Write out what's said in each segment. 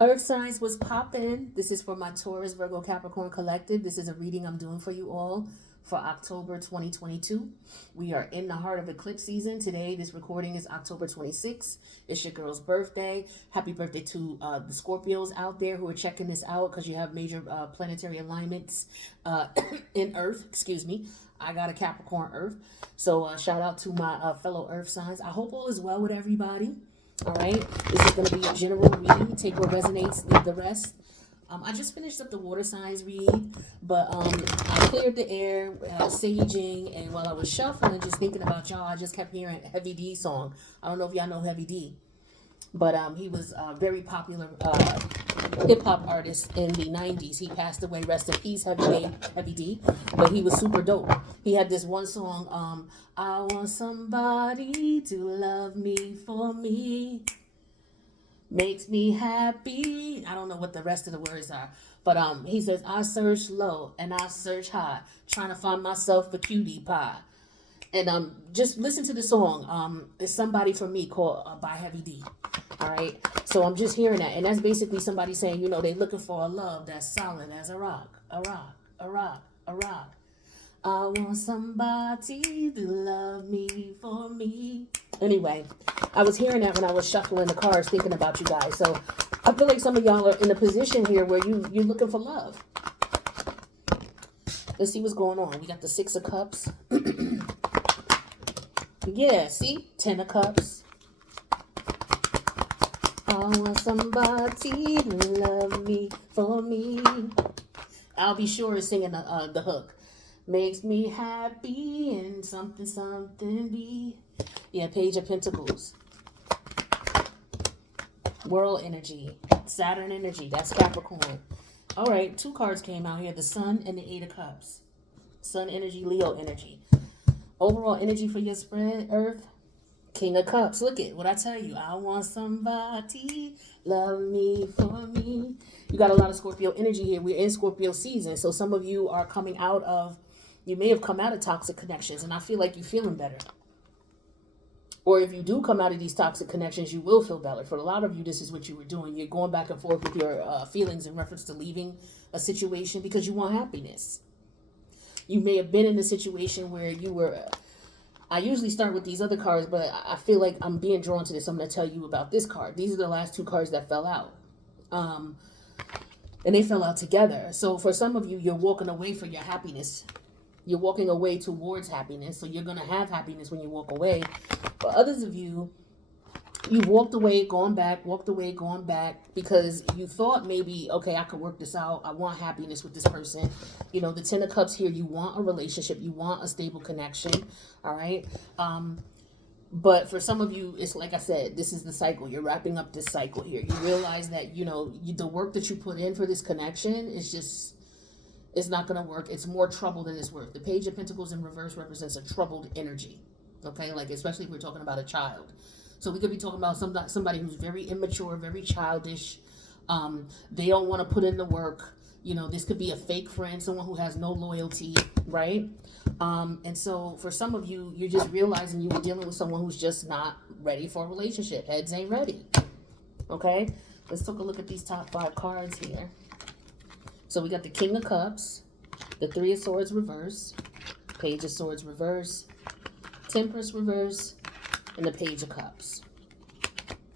Earth signs was popping. This is for my Taurus, Virgo, Capricorn collective. This is a reading I'm doing for you all for October 2022. We are in the heart of eclipse season. Today, this recording is October 26th. It's your girl's birthday. Happy birthday to the Scorpios out there who are checking this out because you have major planetary alignments in Earth. Excuse me. I got a Capricorn Earth. So shout out to my fellow Earth signs. I hope all is well with everybody. All right, this is going to be a general reading. Take what resonates, leave the rest. I just finished up the water signs read, but I cleared the air, saging, and while I was shuffling, just thinking about y'all, I just kept hearing Heavy D song. I don't know if y'all know Heavy D, but he was a very popular hip hop artist in the 90s. He passed away, rest in peace, Heavy D, but he was super dope. He had this one song, I want somebody to love me for me, makes me happy. I don't know what the rest of the words are, but he says, I search low and I search high, trying to find myself a cutie pie. And just listen to the song. It's Somebody for Me called by Heavy D. All right. So I'm just hearing that. And that's basically somebody saying, you know, they're looking for a love that's solid as a rock, a rock, a rock, a rock. I want somebody to love me for me. Anyway, I was hearing that when I was shuffling the cards thinking about you guys. So I feel like some of y'all are in a position here where you're looking for love. Let's see what's going on. We got the Six of Cups. Yeah, see? Ten of Cups. I want somebody to love me for me. I'll be sure is singing the hook. Makes me happy and something, something be. Yeah, Page of Pentacles. World energy. Saturn energy. That's Capricorn. All right, two cards came out here. The Sun and the Eight of Cups. Sun energy, Leo energy. Overall energy for your spread, Earth. King of Cups. Look at what I tell you. I want somebody love me for me. You got a lot of Scorpio energy here. We're in Scorpio season. So some of you are coming out of, you may have come out of toxic connections, and I feel like you're feeling better. Or if you do come out of these toxic connections, you will feel better. For a lot of you, this is what you were doing. You're going back and forth with your feelings in reference to leaving a situation because you want happiness. You may have been in a situation where you were, I usually start with these other cards, but I feel like I'm being drawn to this. I'm going to tell you about this card. These are the last two cards that fell out. And they fell out together. So for some of you, you're walking away for your happiness. You're walking away towards happiness. So you're going to have happiness when you walk away. For others of you, you've walked away, gone back, walked away, gone back because you thought maybe, okay, I could work this out. I want happiness with this person. You know, the Ten of Cups here, you want a relationship. You want a stable connection. All right. But for some of you, it's like I said, this is the cycle. You're wrapping up this cycle here. You realize that, you know, the work that you put in for this connection is just, it's not going to work. It's more trouble than it's worth. The Page of Pentacles in reverse represents a troubled energy. Okay. Like, especially if we're talking about a child. So we could be talking about somebody who's very immature, very childish. They don't want to put in the work. You know, this could be a fake friend, someone who has no loyalty, right? And so for some of you, you're just realizing you were dealing with someone who's just not ready for a relationship. Heads ain't ready. Okay? Let's take a look at these top five cards here. So we got the King of Cups, the Three of Swords reverse, Page of Swords reverse, Temperance reverse, and the Page of Cups.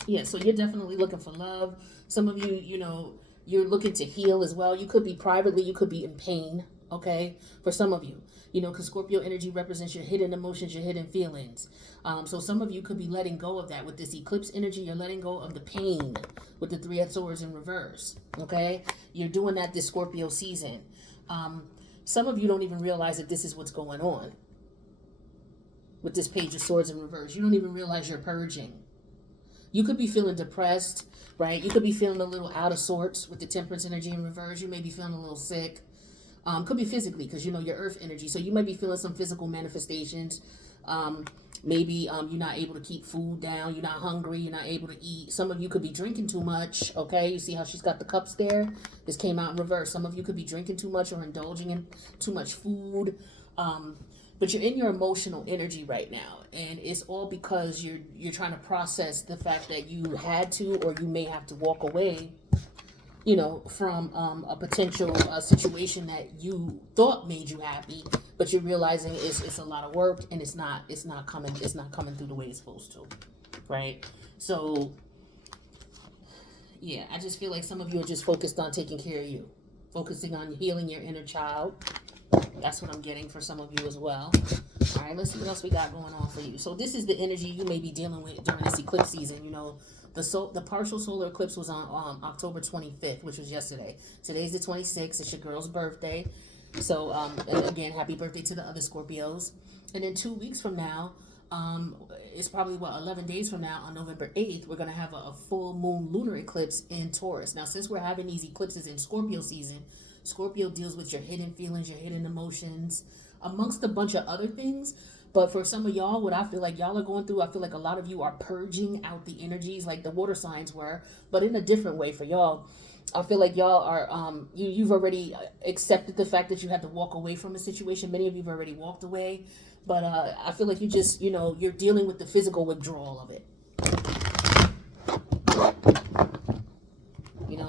Yeah, so you're definitely looking for love. Some of you, you know, you're looking to heal as well. You could be privately, you could be in pain, okay? For some of you, you know, because Scorpio energy represents your hidden emotions, your hidden feelings. So some of you could be letting go of that. With this eclipse energy, you're letting go of the pain with the Three of Swords in reverse, okay? You're doing that this Scorpio season. Some of you don't even realize that this is what's going on. With this Page of Swords in reverse, you don't even realize you're purging. You could be feeling depressed, right? You could be feeling a little out of sorts with the Temperance energy in reverse. You may be feeling a little sick. Could be physically because, you know, your Earth energy. So you might be feeling some physical manifestations. Maybe you're not able to keep food down. You're not hungry. You're not able to eat. Some of you could be drinking too much, okay? You see how she's got the cups there? This came out in reverse. Some of you could be drinking too much or indulging in too much food. But you're in your emotional energy right now, and it's all because you're trying to process the fact that you had to or you may have to walk away you know, from a potential situation that you thought made you happy, but you're realizing it's a lot of work and it's not coming through the way it's supposed to, right? So yeah, I just feel like some of you are just focused on taking care of you, focusing on healing your inner child. That's what I'm getting for some of you as well. All right, let's see what else we got going on for you. So this is the energy you may be dealing with during this eclipse season. You know, the partial solar eclipse was on October 25th, which was yesterday. Today's the 26th. It's your girl's birthday. So and again, happy birthday to the other Scorpios. And then 2 weeks from now, it's probably 11 days from now on November 8th, we're going to have a full moon lunar eclipse in Taurus. Now, since we're having these eclipses in Scorpio season, Scorpio deals with your hidden feelings, your hidden emotions, amongst a bunch of other things. But for some of y'all, what I feel like y'all are going through, I feel like a lot of you are purging out the energies like the water signs were, but in a different way for y'all. I feel like y'all are you've already accepted the fact that you had to walk away from a situation. Many of you've already walked away, but I feel like you just you're dealing with the physical withdrawal of it.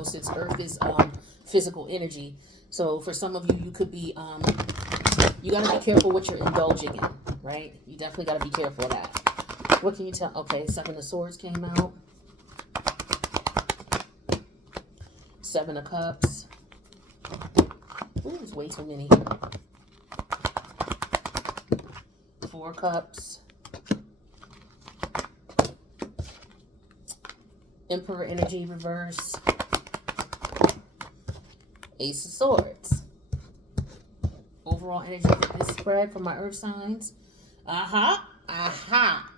Since Earth is physical energy, so for some of you, you could be you got to be careful what you're indulging in, right? You definitely got to be careful of that. What can you tell? Okay, Seven of Swords came out. Seven of Cups. Ooh, it's way too many. Four of Cups. Emperor energy reverse. Ace of Swords. Overall energy for this spread for my earth signs. Aha. Aha.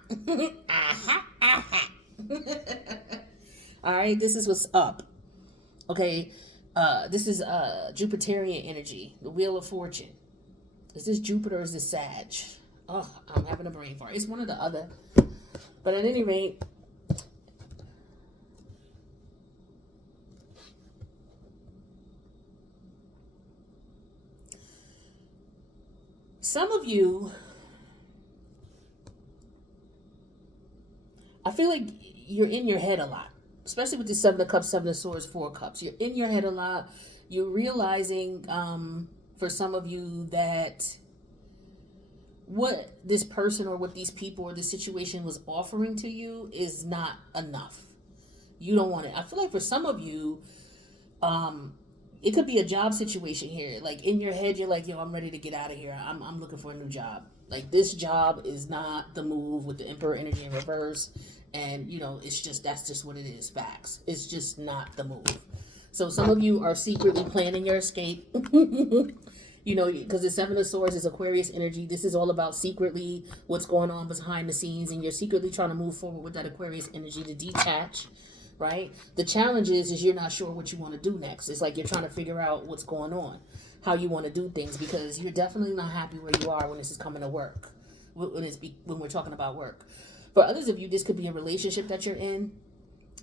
Aha. Aha. All right, this is what's up. Okay, this is Jupiterian energy, the Wheel of Fortune. Is this Jupiter or is this Sag? Oh, I'm having a brain fart. It's one or the other. But at any rate, some of you, I feel like you're in your head a lot, especially with the Seven of Cups, Seven of Swords, Four of Cups. You're in your head a lot. You're realizing, for some of you, that what this person or what these people or this situation was offering to you is not enough. You don't want it. I feel like for some of you, it could be a job situation here. Like in your head, you're like, yo, I'm ready to get out of here. I'm looking for a new job. Like this job is not the move with the Emperor energy in reverse. And, that's just what it is. Facts. It's just not the move. So some of you are secretly planning your escape. Because the Seven of Swords is Aquarius energy. This is all about secretly what's going on behind the scenes. And you're secretly trying to move forward with that Aquarius energy to detach. Right? The challenge is you're not sure what you want to do next. It's like you're trying to figure out what's going on, how you want to do things, because you're definitely not happy where you are when this is coming to work, when we're talking about work. For others of you, this could be a relationship that you're in.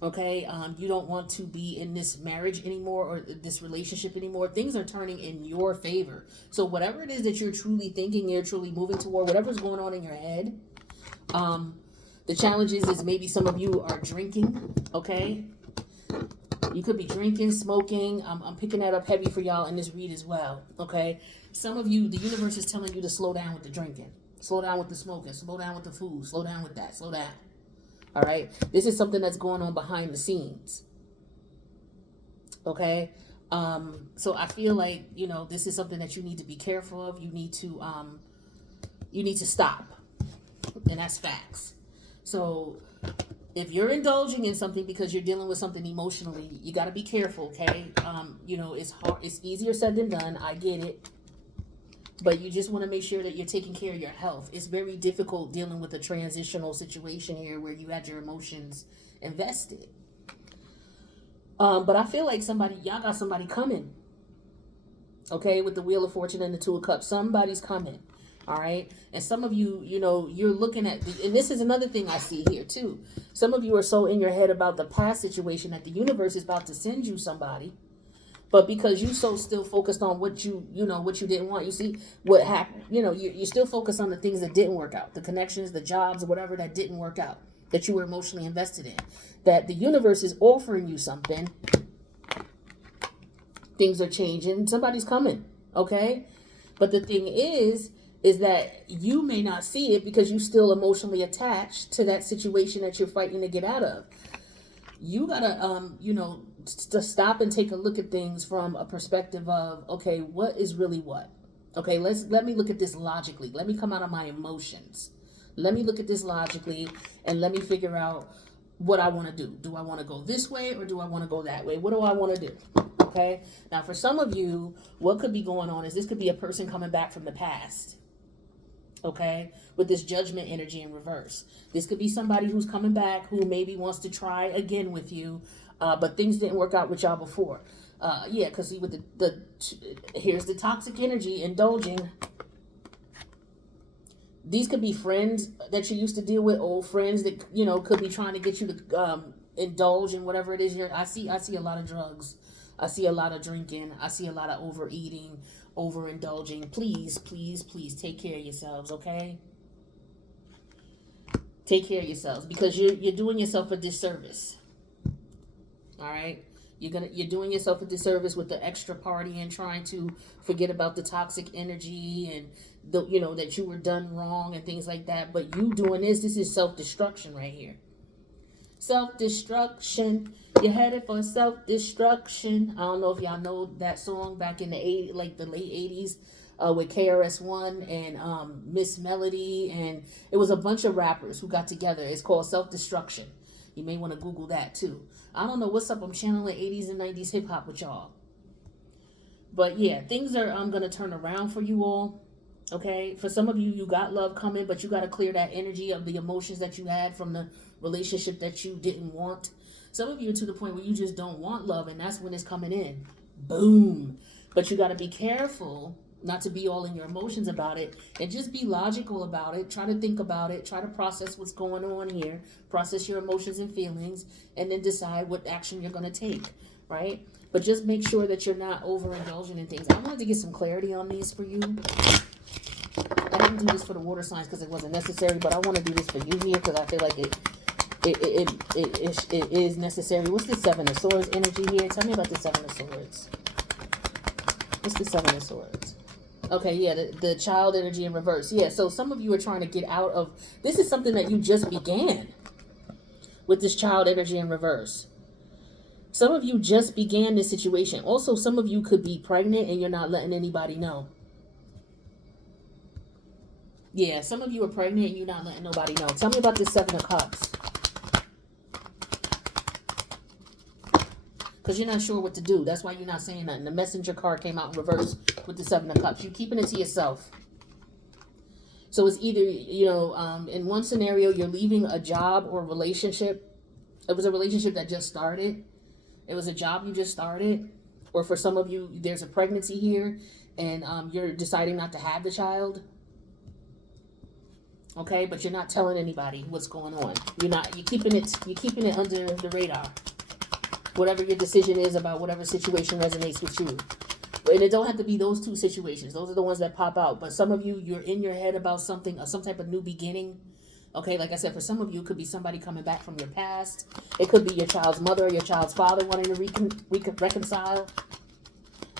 Okay, you don't want to be in this marriage anymore or this relationship anymore. Things are turning in your favor. So whatever it is that you're truly thinking, you're truly moving toward, whatever's going on in your head, the challenge is maybe some of you are drinking, okay? You could be drinking, smoking. I'm picking that up heavy for y'all in this read as well, okay? Some of you, the universe is telling you to slow down with the drinking. Slow down with the smoking. Slow down with the food. Slow down with that. Slow down. All right? This is something that's going on behind the scenes, okay? So I feel like, this is something that you need to be careful of. You need to stop, and that's facts. So if you're indulging in something because you're dealing with something emotionally, you got to be careful, okay? It's hard. It's easier said than done. I get it. But you just want to make sure that you're taking care of your health. It's very difficult dealing with a transitional situation here where you had your emotions invested. But I feel like y'all got somebody coming. Okay, with the Wheel of Fortune and the Two of Cups. Somebody's coming. All right. And some of you, you're looking at, and this is another thing I see here too. Some of you are so in your head about the past situation that the universe is about to send you somebody. But because you so still focused on what you didn't want, you see what happened, you're still focused on the things that didn't work out, the connections, the jobs, whatever that didn't work out, that you were emotionally invested in, that the universe is offering you something Things are changing. Somebody's coming. Okay. But the thing is that you may not see it because you're still emotionally attached to that situation that you're fighting to get out of. You gotta, to stop and take a look at things from a perspective of, okay, what is really what? Okay, let me look at this logically. Let me come out of my emotions. Let me look at this logically, and let me figure out what I want to do. Do I want to go this way, or do I want to go that way? What do I want to do? Okay. Now, for some of you, what could be going on is this could be a person coming back from the past. Okay, with this judgment energy in reverse. This could be somebody who's coming back who maybe wants to try again with you, but things didn't work out with y'all before. Yeah, because see, with here's the toxic energy indulging. These could be friends that you used to deal with, old friends that could be trying to get you to indulge in whatever it is. I see a lot of drugs. I see a lot of drinking. I see a lot of overeating, overindulging. Please, please, please take care of yourselves, okay? Take care of yourselves, because you're doing yourself a disservice. All right? You're doing yourself a disservice with the extra party and trying to forget about the toxic energy and that you were done wrong and things like that. But you doing this is self-destruction right here. Self-destruction. You're headed for self-destruction. I don't know if y'all know that song back in the late 80s with KRS-One and Miss Melody, and it was a bunch of rappers who got together. It's called Self-Destruction. You may want to Google that too. I don't know what's up. I'm channeling 80s and 90s hip hop with y'all. But yeah, things are going to turn around for you all. Okay, for some of you, you got love coming, but you got to clear that energy of the emotions that you had from the relationship that you didn't want. Some of you are to the point where you just don't want love, and that's when it's coming in. Boom. But you got to be careful not to be all in your emotions about it, and just be logical about it. Try to think about it. Try to process what's going on here. Process your emotions and feelings, and then decide what action you're going to take, right? But just make sure that you're not overindulging in things. I wanted to get some clarity on these for you. I didn't do this for the water signs because it wasn't necessary, but I want to do this for you here because I feel like it is necessary. What's the Seven of Swords energy here? Tell me about the Seven of Swords. What's the Seven of Swords? Okay, yeah, the child energy in reverse. Yeah, so some of you are trying to get out of, this is something that you just began with this child energy in reverse. Some of you just began this situation. Also, some of you could be pregnant and you're not letting anybody know. Yeah, some of you are pregnant and you're not letting nobody know. Tell me about this Seven of Cups. Because you're not sure what to do. That's why you're not saying nothing. The Messenger card came out in reverse with the Seven of Cups. You're keeping it to yourself. So it's either, in one scenario, you're leaving a job or relationship. It was a relationship that just started. It was a job you just started. Or for some of you, there's a pregnancy here and you're deciding not to have the child. Okay, but you're not telling anybody what's going on. You're keeping it under the radar. Whatever your decision is about whatever situation resonates with you. And it don't have to be those two situations. Those are the ones that pop out. But some of you, you're in your head about something, or some type of new beginning. Okay, like I said, for some of you, it could be somebody coming back from your past. It could be your child's mother or your child's father wanting to reconcile.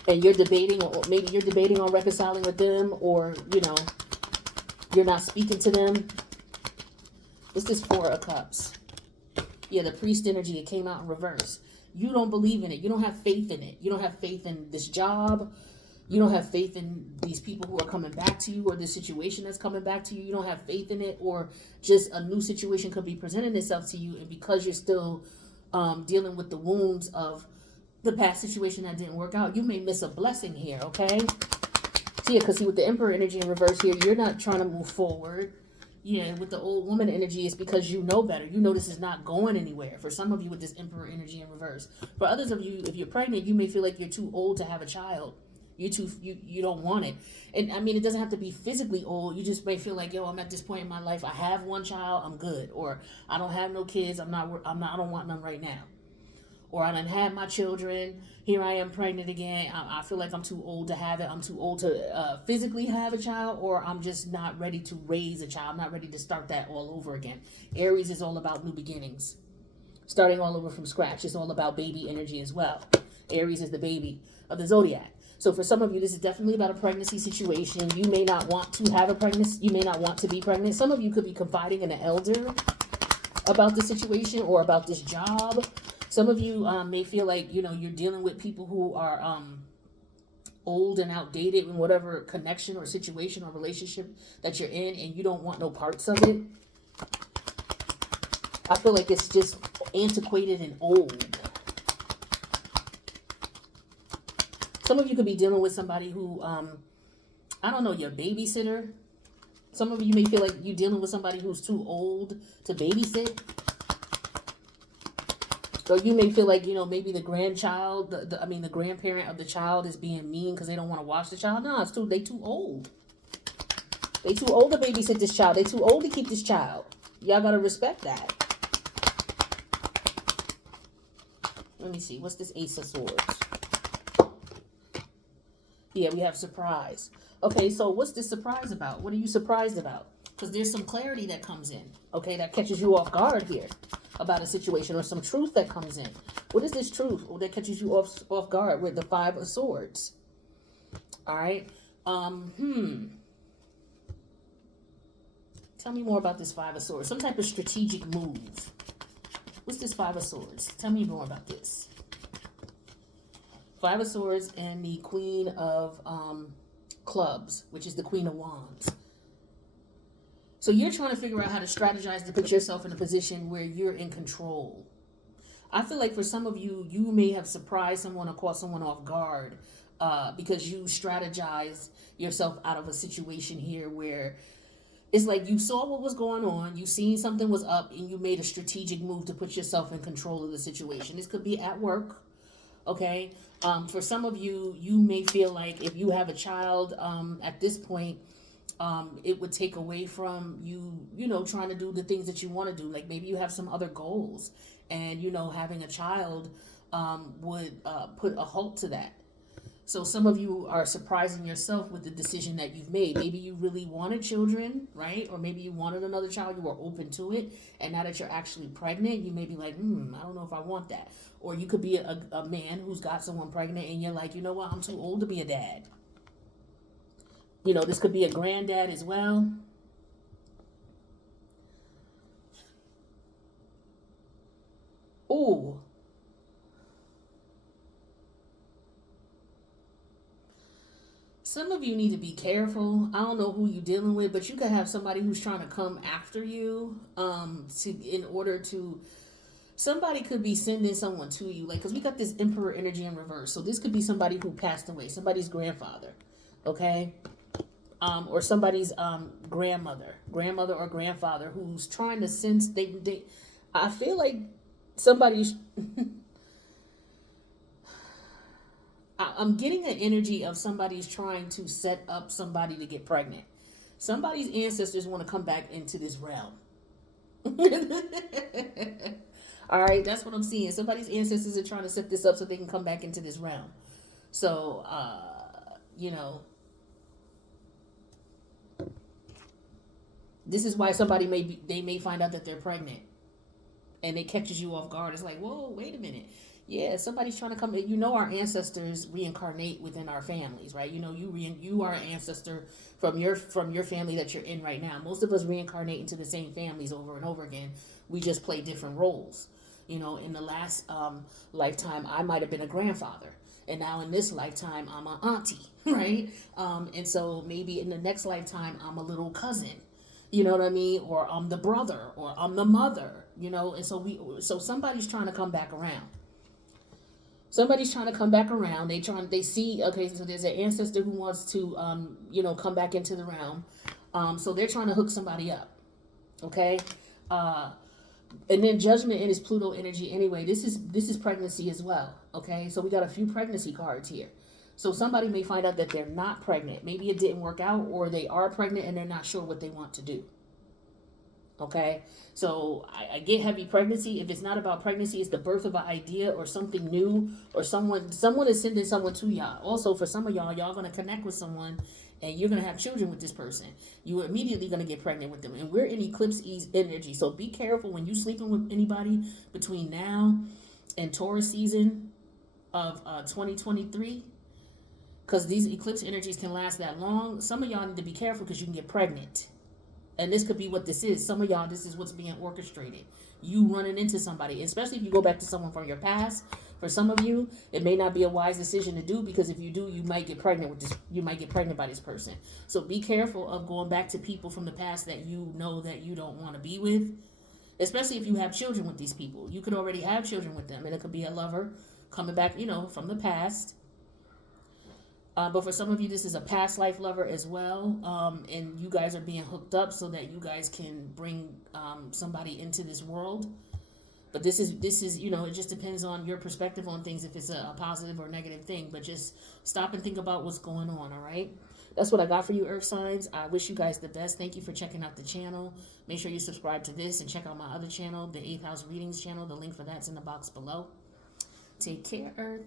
And you're debating, or maybe you're debating on reconciling with them, or, you're not speaking to them. What's this Four of Cups? Yeah, the priest energy, it came out in reverse. You don't believe in it. You don't have faith in it. You don't have faith in this job. You don't have faith in these people who are coming back to you, or this situation that's coming back to you. You don't have faith in it, or just a new situation could be presenting itself to you. And because you're still dealing with the wounds of the past situation that didn't work out, you may miss a blessing here, okay? So yeah, because with the Emperor energy in reverse here, you're not trying to move forward. Yeah, with the old woman energy, it's because you know better. You know this is not going anywhere. For some of you with this Emperor energy in reverse. For others of you, if you're pregnant, you may feel like you're too old to have a child. You don't want it. And I mean, it doesn't have to be physically old. You just may feel like, I'm at this point in my life. I have one child, I'm good. Or I don't have no kids. I don't want none right now. Or I done had my children. Here I am pregnant again. I feel like I'm too old to have it. I'm too old to physically have a child, or I'm just not ready to raise a child. I'm not ready to start that all over again. Aries is all about new beginnings. Starting all over from scratch. It's all about baby energy as well. Aries is the baby of the zodiac. So for some of you, this is definitely about a pregnancy situation. You may not want to have a pregnancy. You may not want to be pregnant. Some of you could be confiding in an elder about the situation or about this job. Some of you may feel like, you're dealing with people who are old and outdated in whatever connection or situation or relationship that you're in, and you don't want no parts of it. I feel like it's just antiquated and old. Some of you could be dealing with somebody who, I don't know, your babysitter. Some of you may feel like you're dealing with somebody who's too old to babysit. So you may feel like, maybe the grandchild, the grandparent of the child is being mean because they don't want to watch the child. No, they too old. They too old to babysit this child. They too old to keep this child. Y'all got to respect that. Let me see. What's this Ace of Swords? Yeah, we have surprise. Okay, so what's this surprise about? What are you surprised about? Because there's some clarity that comes in, okay, that catches you off guard here about a situation, or some truth that comes in. What is this truth that catches you off guard with the Five of Swords? All right. Tell me more about this Five of Swords. Some type of strategic move. What's this Five of Swords? Tell me more about this. Five of Swords and the Queen of Clubs, which is the Queen of Wands. So you're trying to figure out how to strategize to put yourself in a position where you're in control. I feel like for some of you, you may have surprised someone or caught someone off guard because you strategized yourself out of a situation here where it's like you saw what was going on, you seen something was up, and you made a strategic move to put yourself in control of the situation. This could be at work, okay? For some of you, you may feel like if you have a child at this point, it would take away from you, trying to do the things that you want to do. Like maybe you have some other goals, and, having a child would put a halt to that. So some of you are surprising yourself with the decision that you've made. Maybe you really wanted children, right? Or maybe you wanted another child, you were open to it. And now that you're actually pregnant, you may be like, I don't know if I want that. Or you could be a man who's got someone pregnant and you're like, you know what, I'm too old to be a dad. This could be a granddad as well. Ooh. Some of you need to be careful. I don't know who you're dealing with, but you could have somebody who's trying to come after you somebody could be sending someone to you, like, because we got this Emperor energy in reverse. So this could be somebody who passed away, somebody's grandfather, okay? Or somebody's grandmother or grandfather who's trying to sense I feel like somebody's I'm getting an energy of somebody's trying to set up somebody to get pregnant. Somebody's ancestors want to come back into this realm. All right, that's what I'm seeing. Somebody's ancestors are trying to set this up so they can come back into this realm. So, this is why somebody may find out that they're pregnant, and it catches you off guard. It's like, whoa, wait a minute. Yeah, somebody's trying to come. Our ancestors reincarnate within our families, right? You are an ancestor from your family that you're in right now. Most of us reincarnate into the same families over and over again. We just play different roles. In the last lifetime, I might have been a grandfather, and now in this lifetime, I'm an auntie, right? And so maybe in the next lifetime, I'm a little cousin. You know what I mean? Or I'm the brother, or I'm the mother. And so somebody's trying to come back around. Somebody's trying to come back around. They see, okay, so there's an ancestor who wants to, come back into the realm. So they're trying to hook somebody up. Okay. And then Judgment is Pluto energy anyway. This is pregnancy as well. Okay. So we got a few pregnancy cards here. So somebody may find out that they're not pregnant. Maybe it didn't work out, or they are pregnant and they're not sure what they want to do. Okay, so I get heavy pregnancy. If it's not about pregnancy, it's the birth of an idea or something new, or someone is sending someone to y'all. Also, for some of y'all going to connect with someone and you're going to have children with this person. You're immediately going to get pregnant with them. And we're in eclipse energy. So be careful when you're sleeping with anybody between now and Taurus season. of 2023, because these eclipse energies can last that long. Some of y'all need to be careful because you can get pregnant. And this could be what this is. Some of y'all, this is what's being orchestrated. You running into somebody, especially if you go back to someone from your past. For some of you, it may not be a wise decision to do, because if you do, you might get pregnant with this. You might get pregnant by this person. So be careful of going back to people from the past that you know that you don't want to be with. Especially if you have children with these people. You could already have children with them, and it could be a lover coming back, from the past. But for some of you, this is a past life lover as well. And you guys are being hooked up so that you guys can bring somebody into this world. But this is it just depends on your perspective on things, if it's a positive or negative thing. But just stop and think about what's going on, all right? That's what I got for you, Earth signs. I wish you guys the best. Thank you for checking out the channel. Make sure you subscribe to this and check out my other channel, the 8th House Readings channel. The link for that's in the box below. Take care, Earth.